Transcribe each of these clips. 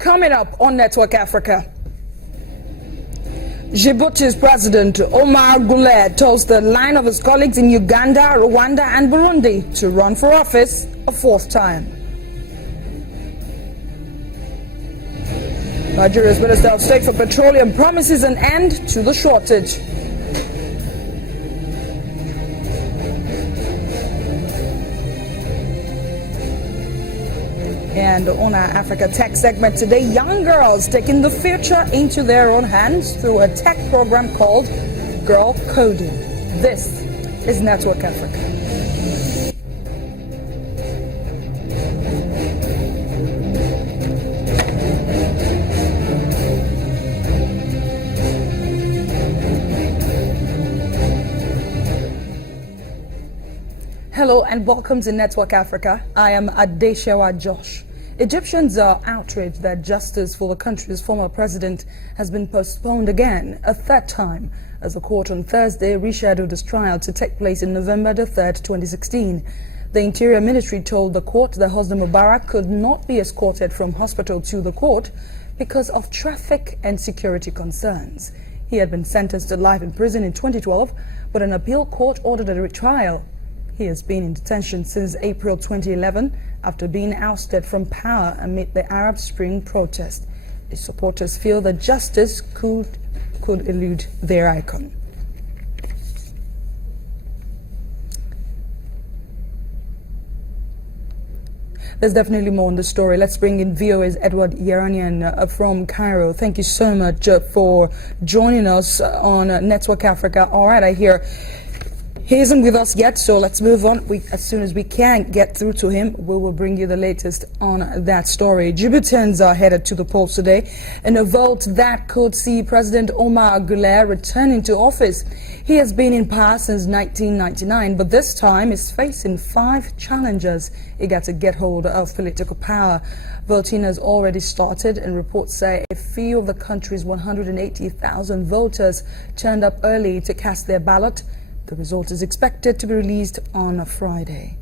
Coming up on Network Africa, Djibouti's President Omar Guelleh toes the line of his colleagues in Uganda, Rwanda and Burundi to run for office a fourth time. Nigeria's Minister of State for Petroleum promises an end to the shortage. And on our Africa Tech segment today, young girls taking the future into their own hands through a tech program called Girl Coding. This is Network Africa. Hello and welcome to Network Africa. I am Adeshewa Josh. Egyptians are outraged that justice for the country's former president has been postponed again, a third time, as the court on Thursday rescheduled his trial to take place in November the 3rd, 2016. The Interior Ministry told the court that Hosni Mubarak could not be escorted from hospital to the court because of traffic and security concerns. He had been sentenced to life in prison in 2012, but an appeal court ordered a retrial. He has been in detention since April 2011 after being ousted from power amid the Arab Spring protest. His supporters feel that justice could elude their icon. There's definitely more on the story. Let's bring in VOA's Edward Yeranian from Cairo. Thank you so much for joining us on Network Africa. All right, I hear he isn't with us yet, so let's move on. As soon as we can get through to him, we will bring you the latest on that story. Djiboutians are headed to the polls today in a vote that could see President Omar Guelleh returning to office. He has been in power since 1999, but this time is facing 5 challengers eager to get hold of political power. Voting has already started, and reports say a few of the country's 180,000 voters turned up early to cast their ballot. The result is expected to be released on a Friday.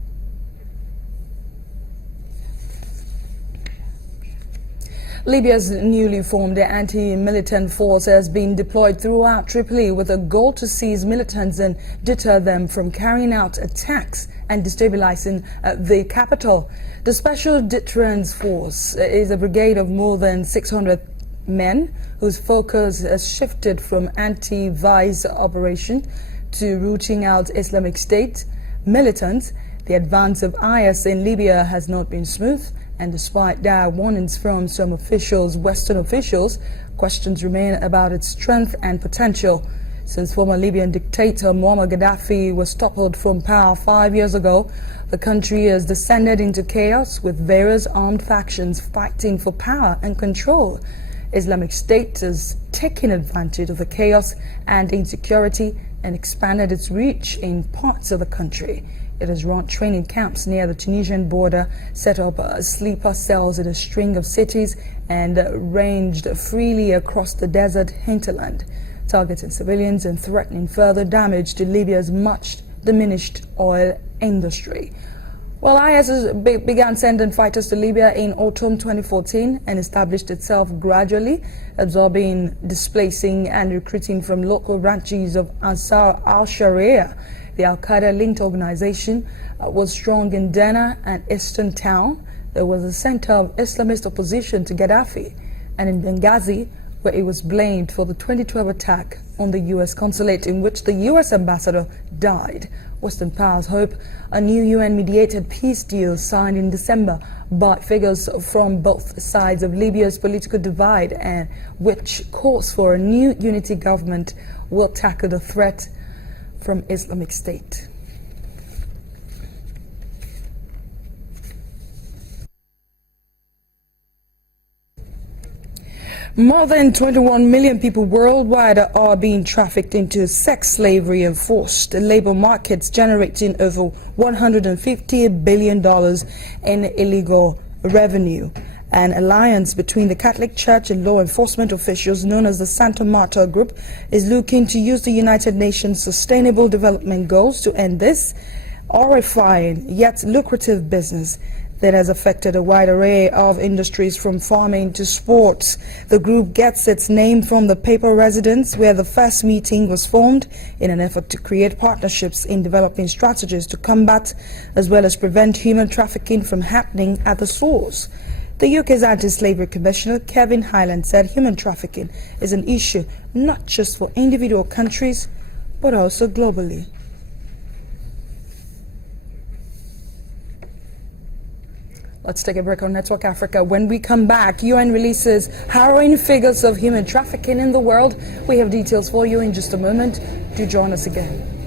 Libya's newly formed anti-militant force has been deployed throughout Tripoli with a goal to seize militants and deter them from carrying out attacks and destabilizing the capital. The Special Deterrence Force is a brigade of more than 600 men whose focus has shifted from anti-vice operation to rooting out Islamic State militants. The advance of IS in Libya has not been smooth, and despite dire warnings from some Western officials, questions remain about its strength and potential. Since former Libyan dictator Muammar Gaddafi was toppled from power 5 years ago, the country has descended into chaos with various armed factions fighting for power and control. Islamic State has taken advantage of the chaos and insecurity and expanded its reach in parts of the country. It has run training camps near the Tunisian border, set up sleeper cells in a string of cities, and ranged freely across the desert hinterland, targeting civilians and threatening further damage to Libya's much diminished oil industry. Well, IS began sending fighters to Libya in autumn 2014 and established itself gradually, absorbing, displacing and recruiting from local branches of Ansar al-Sharia. The al-Qaeda-linked organization was strong in Derna and Eastern Town. There was a center of Islamist opposition to Gaddafi, and in Benghazi, where it was blamed for the 2012 attack on the U.S. consulate in which the U.S. ambassador died. Western powers hope a new UN-mediated peace deal signed in December by figures from both sides of Libya's political divide, and which calls for a new unity government, will tackle the threat from Islamic State. More than 21 million people worldwide are being trafficked into sex slavery and forced labor markets, generating over $150 billion in illegal revenue. An alliance between the Catholic Church and law enforcement officials known as the Santa Marta Group is looking to use the United Nations Sustainable Development Goals to end this horrifying yet lucrative business. that has affected a wide array of industries from farming to sports. The group gets its name from the paper residence, where the first meeting was formed in an effort to create partnerships in developing strategies to combat as well as prevent human trafficking from happening at the source. The UK's Anti-Slavery Commissioner, Kevin Hyland, said human trafficking is an issue not just for individual countries, but also globally. Let's take a break on Network Africa. When we come back, UN releases harrowing figures of human trafficking in the world. We have details for you in just a moment. Do join us again.